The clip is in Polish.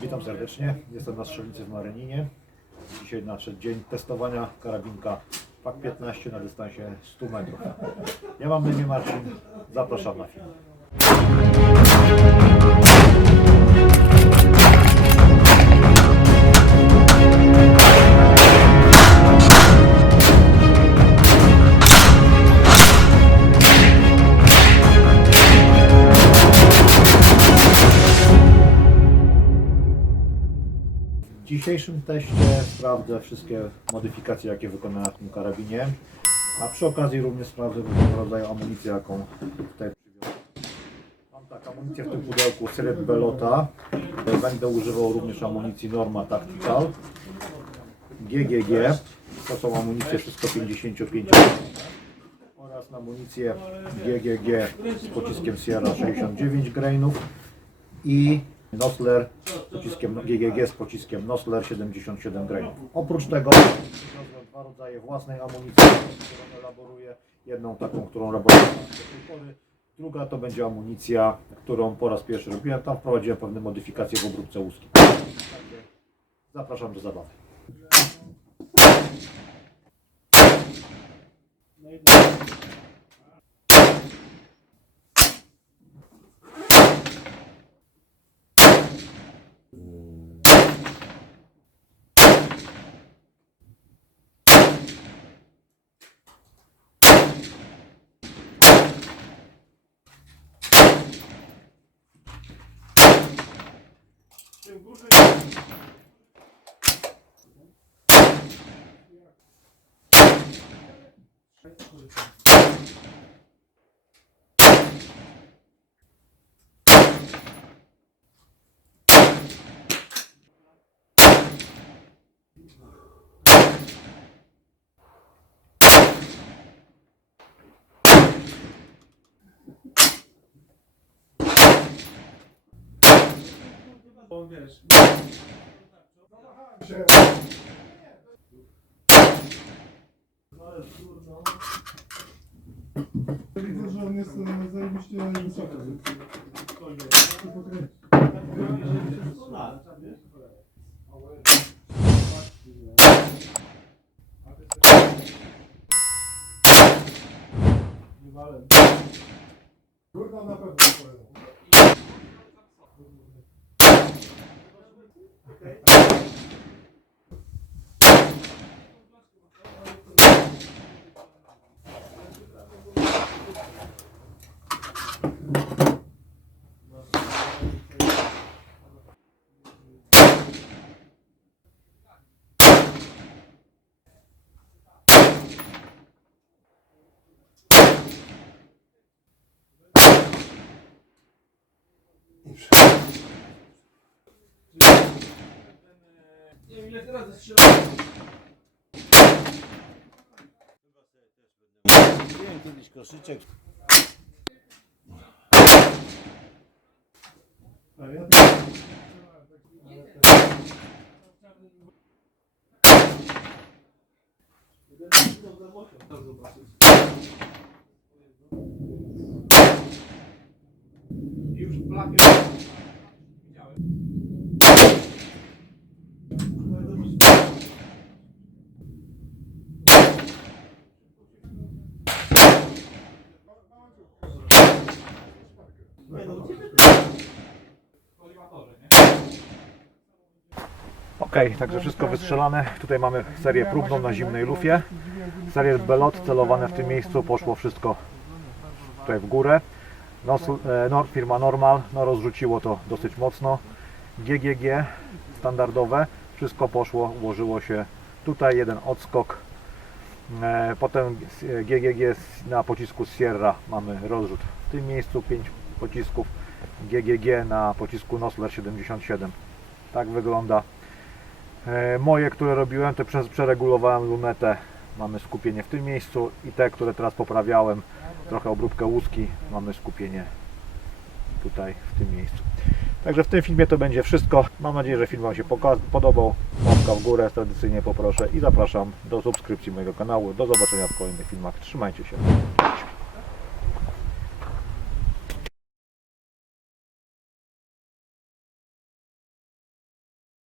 Witam serdecznie, jestem na strzelnicy w Maryninie. Dzisiaj nadszedł dzień testowania karabinka PAK-15 na dystansie 100 metrów. Ja mam na imię Marcin, zapraszam na film. W dzisiejszym teście sprawdzę wszystkie modyfikacje, jakie wykonałem na tym karabinie, a przy okazji również sprawdzę różnego rodzaju amunicję, jaką tutaj przywiozłem. Mam tak, amunicję w tym pudełku Syret Belota. Będę używał również amunicji Norma Tactical. GGG. To są amunicje wszystko 55 oraz na amunicję GGG z pociskiem Sierra 69 grainów i Nosler z pociskiem GGG z pociskiem Nosler 77 grainów. Oprócz tego dwa rodzaje własnej amunicji, którą elaboruję. Jedną taką, którą robiłem do tej pory. Druga to będzie amunicja, którą po raz pierwszy robiłem. Tam wprowadziłem pewne modyfikacje w obróbce łuski. Zapraszam do zabawy. Widzę, że on jest zajebiście wysoki. Kurwa na pewno Okay. Powiem. Wiem kiedyś koszyczek. A ja Już plakię Ok, także wszystko wystrzelane. Tutaj mamy serię próbną na zimnej lufie. Serię Belot celowane w tym miejscu, poszło wszystko tutaj w górę. E, nor, firma Normal, no rozrzuciło to dosyć mocno. GGG standardowe, wszystko poszło, ułożyło się tutaj, jeden odskok. E, potem e, GGG s- na pocisku Sierra mamy rozrzut w tym miejscu, 5 pocisków. GGG na pocisku Nosler 77. Tak wygląda E, Moje, które robiłem, to przeregulowałem lunetę. Mamy skupienie w tym miejscu i te, które teraz poprawiałem, trochę obróbkę łuski, mamy skupienie tutaj w tym miejscu. Także w tym filmie to będzie wszystko. Mam nadzieję, że film Wam się podobał. Łapka w górę tradycyjnie poproszę i zapraszam do subskrypcji mojego kanału. Do zobaczenia w kolejnych filmach. Trzymajcie się.